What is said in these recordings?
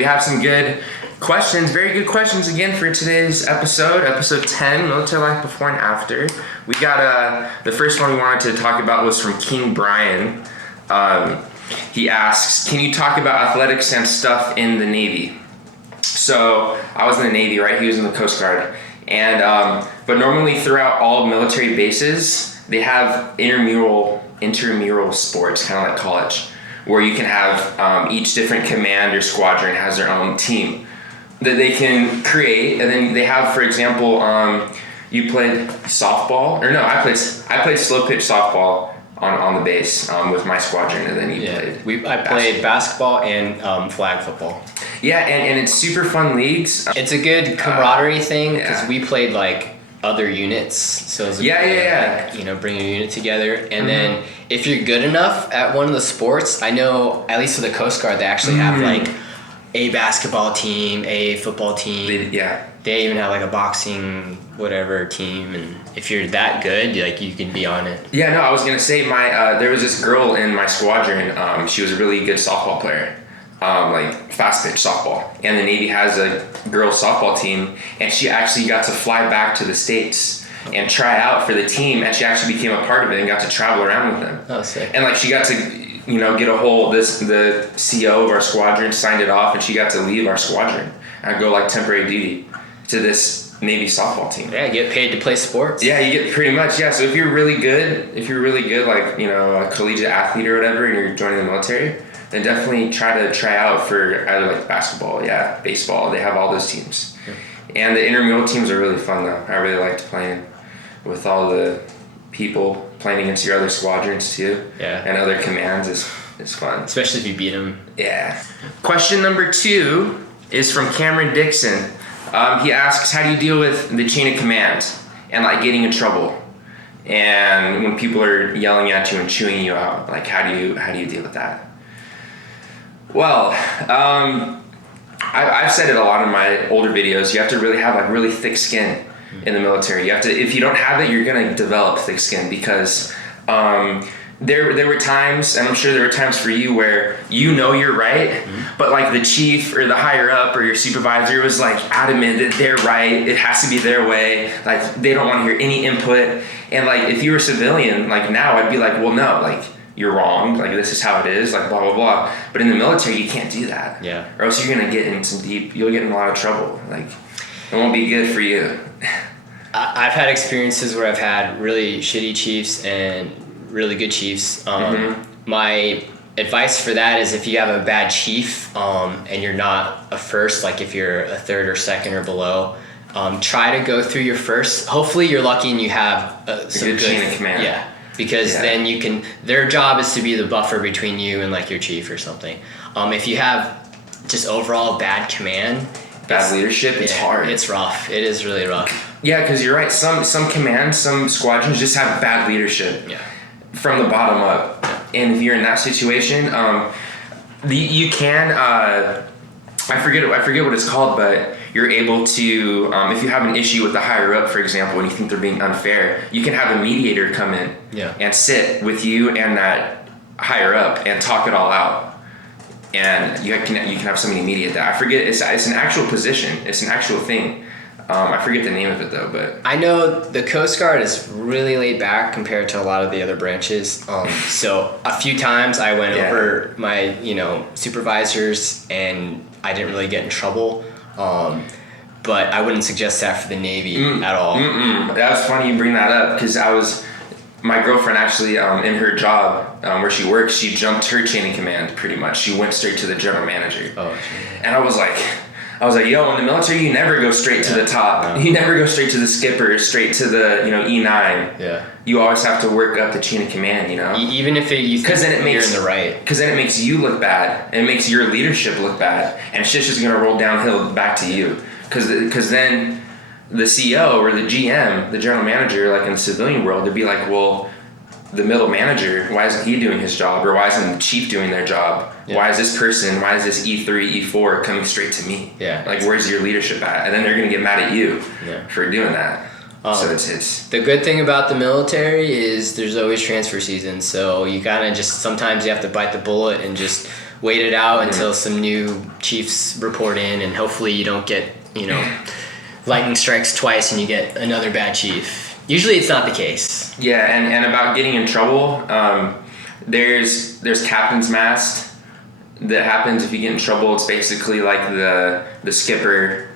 we have some good questions, very good questions again for today's episode 10, military life before and after. We got the first one we wanted to talk about was from King Brian. He asks, can you talk about athletics and stuff in the Navy? So I was in the Navy, right? He was in the Coast Guard. And but normally throughout all military bases, they have intramural sports, kind of like college, where you can have each different command or squadron has their own team that they can create. And then they have, for example, you played softball, or no, I played slow pitch softball on the base with my squadron, and then you played. I played basketball and flag football. Yeah, and it's super fun leagues. It's a good camaraderie thing because we played like other units, so it was like, bring a unit together. And then if you're good enough at one of the sports, I know at least for the Coast Guard they actually have like a basketball team, a football team. They even have like a boxing whatever team, and if you're that good, like you can be on it. Yeah, no, I was gonna say there was this girl in my squadron. She was a really good softball player. Like fast pitch softball, and the Navy has a girls softball team, and she actually got to fly back to the States and try out for the team, and she actually became a part of it and got to travel around with them. Oh, sick. And like she got to get a hold the CO of our squadron signed it off, and she got to leave our squadron and go like temporary duty to this Navy softball team. Yeah, get paid to play sports. Yeah, you get pretty much, so if you're really good, like a collegiate athlete or whatever, and you're joining the military, then definitely try out for either like basketball, baseball. They have all those teams. And the intramural teams are really fun though. I really liked playing with all the people, playing against your other squadrons too. Yeah. And other commands is fun. Especially if you beat them. Yeah. Question number 2 is from Cameron Dixon. He asks, how do you deal with the chain of command and like getting in trouble? And when people are yelling at you and chewing you out, like how do you deal with that? Well, I've said it a lot in my older videos. You have to really have like really thick skin in the military. You have to, if you don't have it, you're gonna develop thick skin because there were times, and I'm sure there were times for you where you're right, but like the chief or the higher up or your supervisor was like adamant that they're right. It has to be their way. Like they don't want to hear any input. And like if you were a civilian, like now I'd be like, well, no, like. You're wrong, like this is how it is, like blah blah blah. But in the military you can't do that. Yeah. Or else you're gonna get in you'll get in a lot of trouble. Like it won't be good for you. I've had experiences where I've had really shitty chiefs and really good chiefs. My advice for that is if you have a bad chief and you're not a first, like if you're a third or second or below, try to go through your first. Hopefully you're lucky and you have some good chain of command. Yeah. Because then their job is to be the buffer between you and like your chief or something. If you have just overall bad command, bad leadership, it's hard. It's rough. It is really rough. Yeah, because you're right. Some commands, some squadrons just have bad leadership from the bottom up. And if you're in that situation, you can, I forget what it's called, but you're able to, if you have an issue with the higher up, for example, and you think they're being unfair, you can have a mediator come in and sit with you and that higher up and talk it all out. And you can have somebody mediate that. I forget, it's an actual position. It's an actual thing. I forget the name of it though, but I know the Coast Guard is really laid back compared to a lot of the other branches. So a few times I went over my, supervisors and I didn't really get in trouble. But I wouldn't suggest that for the Navy at all. That was funny you bring that up because my girlfriend actually, in her job where she works, she jumped her chain of command pretty much. She went straight to the general manager. Oh, and I was like, yo, in the military, you never go straight to the top. No. You never go straight to the skipper, straight to the, E9. Yeah. You always have to work up the chain of command, Even if you think you're in the right. Because then it makes you look bad. And it makes your leadership look bad. And shit's just going to roll downhill back to you. Because then the CEO or the GM, the general manager, like in the civilian world, they'd be like, well, the middle manager, why isn't he doing his job? Or why isn't the chief doing their job? Yeah. Why is this E3, E4 coming straight to me? Yeah. Like, where's your leadership at? And then they're going to get mad at you for doing that. So it's the good thing about the military is there's always transfer season. So you kind of just, sometimes you have to bite the bullet and just wait it out until some new chiefs report in, and hopefully you don't get, lightning strikes twice and you get another bad chief. Usually it's not the case. Yeah, and about getting in trouble, there's captain's mast that happens if you get in trouble. It's basically like the skipper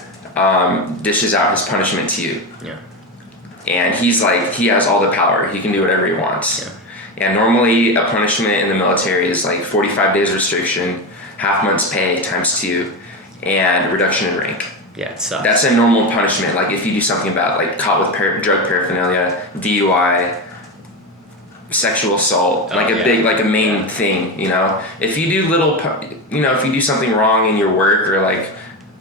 dishes out his punishment to you. Yeah. And he has all the power. He can do whatever he wants. Yeah. And normally a punishment in the military is like 45 days restriction, half month's pay times 2, and reduction in rank. Yeah, it sucks. That's a normal punishment. Like if you do something about like caught with drug paraphernalia, DUI, sexual assault, like a main thing, If you do if you do something wrong in your work or like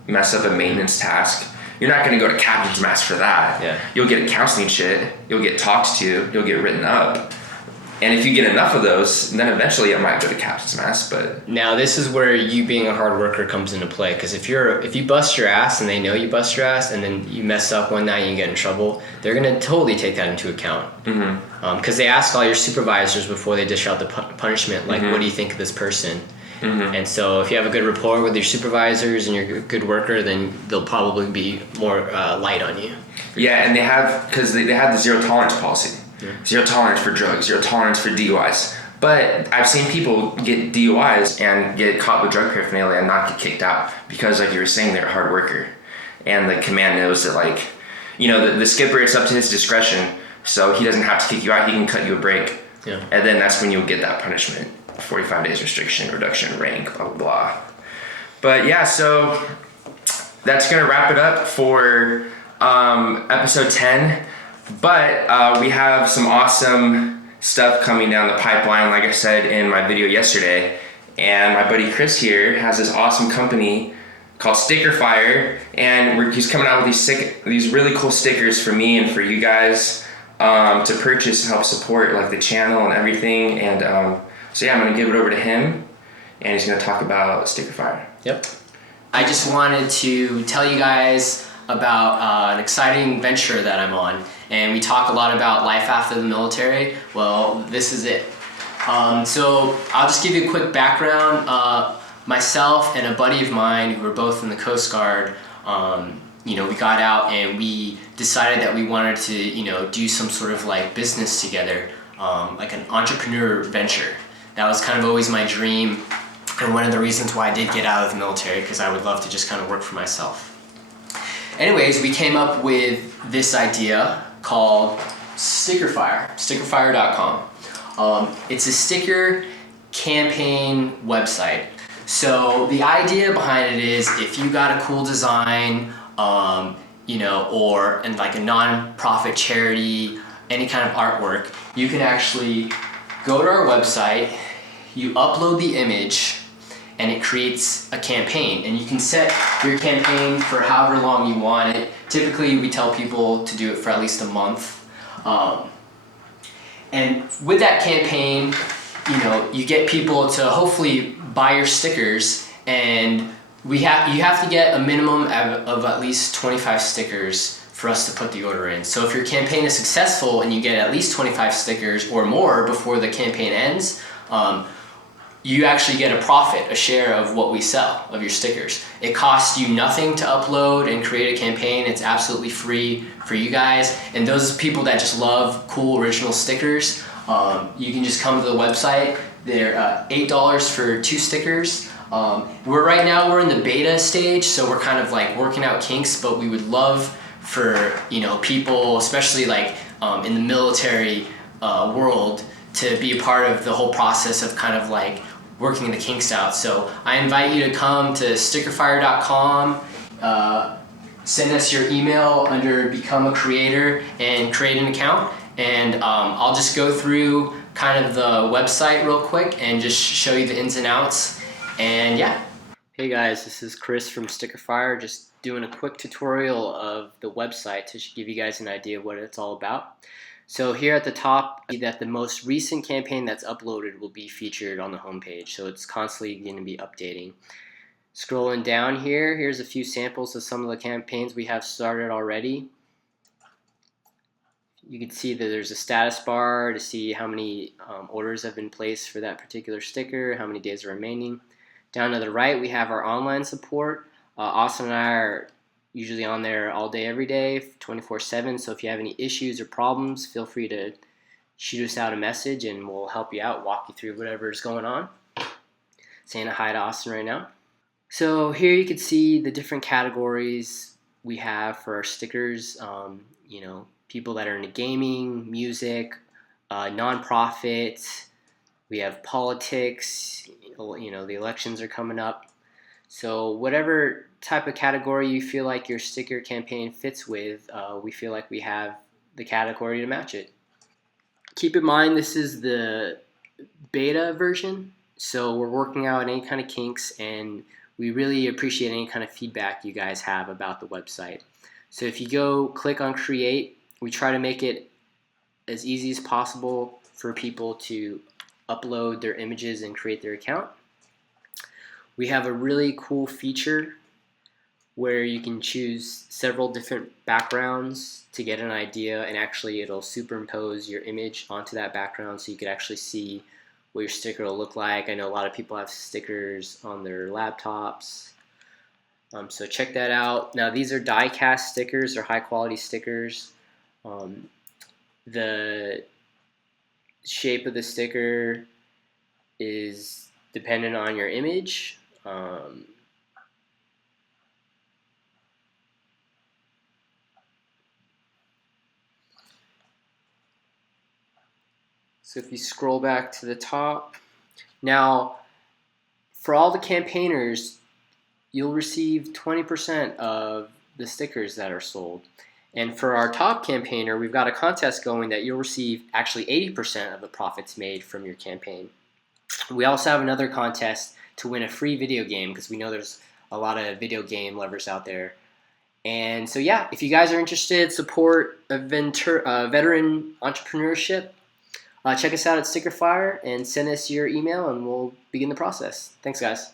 mess up a maintenance task, you're not going to go to captain's mast for that. Yeah. You'll get a counseling shit. You'll get talked to. You'll get written up. And if you get enough of those, then eventually it might go to captain's mast. But now this is where you being a hard worker comes into play, because if you bust your ass and they know you bust your ass, and then you mess up one night and you get in trouble, they're gonna totally take that into account. Because they ask all your supervisors before they dish out the punishment, like, what do you think of this person? And so if you have a good rapport with your supervisors and you're a good worker, then they'll probably be more light on you. Yeah, and they have the zero tolerance policy. Zero tolerance for drugs, zero tolerance for DUIs. But I've seen people get DUIs and get caught with drug paraphernalia and not get kicked out because, like you were saying, they're a hard worker. And the command knows that, like, the skipper, it's up to his discretion, so he doesn't have to kick you out, he can cut you a break. Yeah. And then that's when you'll get that punishment. 45 days restriction, reduction in rank, blah, blah, blah. But yeah, so that's going to wrap it up for episode 10. But we have some awesome stuff coming down the pipeline, like I said in my video yesterday. And my buddy Chris here has this awesome company called StickerFire, and he's coming out with these really cool stickers for me and for you guys to purchase and help support like the channel and everything. And so yeah, I'm gonna give it over to him, and he's gonna talk about StickerFire. Yep. I just wanted to tell you guys about an exciting venture that I'm on. And we talk a lot about life after the military. Well, this is it. So I'll just give you a quick background. Myself and a buddy of mine who were both in the Coast Guard, we got out and we decided that we wanted to, do some sort of like business together, like an entrepreneur venture. That was kind of always my dream, and one of the reasons why I did get out of the military, because I would love to just kind of work for myself. Anyways, we came up with this idea called StickerFire, StickerFire.com. It's a sticker campaign website. So the idea behind it is if you got a cool design, or in like a non-profit charity, any kind of artwork, you can actually go to our website, you upload the image, and it creates a campaign. And you can set your campaign for however long you want it. Typically, we tell people to do it for at least a month. And with that campaign, you get people to hopefully buy your stickers, and you have to get a minimum of at least 25 stickers for us to put the order in. So if your campaign is successful and you get at least 25 stickers or more before the campaign ends, you actually get a profit, a share of what we sell of your stickers. It costs you nothing to upload and create a campaign. It's absolutely free for you guys. And those people that just love cool original stickers, you can just come to the website. They're $8 for 2 stickers. Right now we're in the beta stage, so we're kind of like working out kinks, but we would love for people, especially like in the military world, to be a part of the whole process of kind of like working the kinks out. So I invite you to come to StickerFire.com, send us your email under Become a Creator and create an account, and I'll just go through kind of the website real quick and just show you the ins and outs. And yeah. Hey guys, this is Chris from StickerFire, just doing a quick tutorial of the website to give you guys an idea of what it's all about. So here at the top, see that the most recent campaign that's uploaded will be featured on the homepage, so it's constantly going to be updating. Scrolling down here, here's a few samples of some of the campaigns we have started already. You can see that there's a status bar to see how many orders have been placed for that particular sticker, how many days are remaining. Down to the right, we have our online support. Austin and I are usually on there all day, every day, 24/7. So if you have any issues or problems, feel free to shoot us out a message and we'll help you out, walk you through whatever's going on. Saying a hi to Austin right now. So here you can see the different categories we have for our stickers. People that are into gaming, music, nonprofit. We have politics. The elections are coming up. So whatever type of category you feel like your sticker campaign fits with, we feel like we have the category to match it. Keep in mind this is the beta version, so we're working out any kind of kinks, and we really appreciate any kind of feedback you guys have about the website. So if you go click on create, we try to make it as easy as possible for people to upload their images and create their account. We have a really cool feature where you can choose several different backgrounds to get an idea, and actually it'll superimpose your image onto that background so you can actually see what your sticker will look like. I know a lot of people have stickers on their laptops, so check that out. Now these are die cast stickers, they're high quality stickers. The shape of the sticker is dependent on your image. So if you scroll back to the top, now for all the campaigners, you'll receive 20% of the stickers that are sold. And for our top campaigner, we've got a contest going that you'll receive actually 80% of the profits made from your campaign. We also have another contest to win a free video game, because we know there's a lot of video game lovers out there. And so yeah, if you guys are interested, support veteran entrepreneurship, check us out at StickerFire and send us your email and we'll begin the process. Thanks, guys.